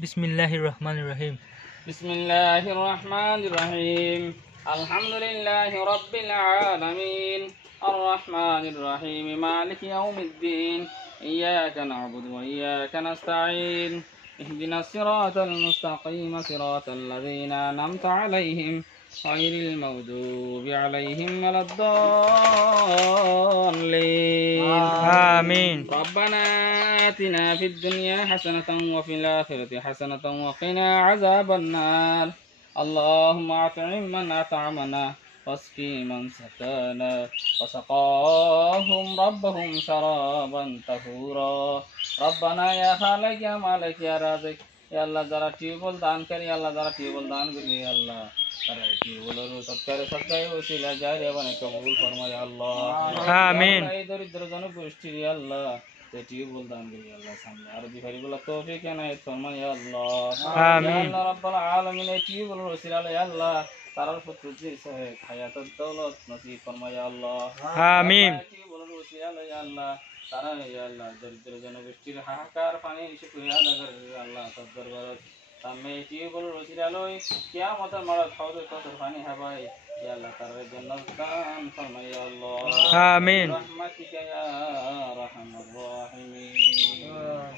Bismillahirrahmanirrahim. Bismillahirrahmanirrahim. Alhamdulillahi rabbil alamin. Ar-Rahmanir Rahim. Maliki yawmiddin. Iyyaka na'budu wa iyyaka nasta'in. Ihdinas siratal mustaqim. Siratal ladzina an'amta 'alaihim ghairil maghdubi 'alaihim waladdallin. Amin. ربنا آتنا في الدنيا حسنة وفي الآخرة حسنة وقنا عذاب النار. اللهم أطعم من أطعمنا واسقي من سقانا وسقاهم ربهم شرابا طهورا. ربنا يا خالق يا مالك يا رازق يا الله যারা tubewell দান করে আল্লাহ যারা tubewell দান করে আল্লাহ তারা টিউবওয়েলের সৎকারে সৎকারে ওসিলা জারি বানায় কবুল ফরমায় আল্লাহ। আমিন। এই দরিদ্র জনগোষ্ঠী আল্লাহ টিউবওয়েল দান করে আল্লাহ সামনে আরো বিহারিগুলো তৌফিক এনায়েত ফরমায় আল্লাহ। আমিন। আল্লাহ রাব্বুল আলামিন এই টিউবওয়েলের ওসিলা আল্লাহ তারার পুত্রজি সাহেব হায়াতুদ দৌলত নসিব ফরমায় আল্লাহ। আমিন। টিউবওয়েলের ওসিলা আল্লাহ তারা আল্লাহ দরিদ্র জনগোষ্ঠীর হাহাকার পানি শুকরিয়া আদায় করে আল্লাহ তার দরবারে সামনে টিউবওয়েলের ওসিলা কিয়ামতের মারাত হাউজে কতর পানি হাবাই ইয়া আল্লাহ তার জান্নাত দান ফরমায় আল্লাহ। আমিন। রাহমাতিকা ইয়া আরহামার রাহিমিন।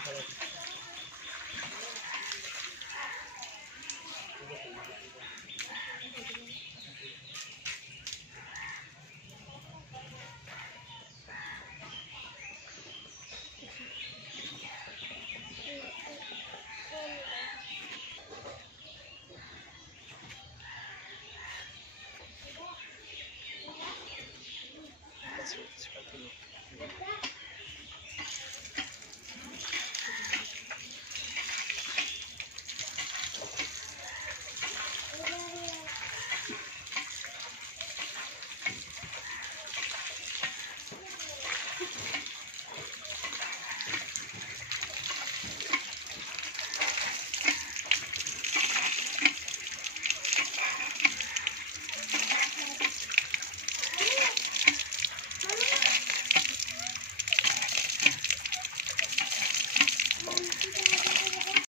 Thank you.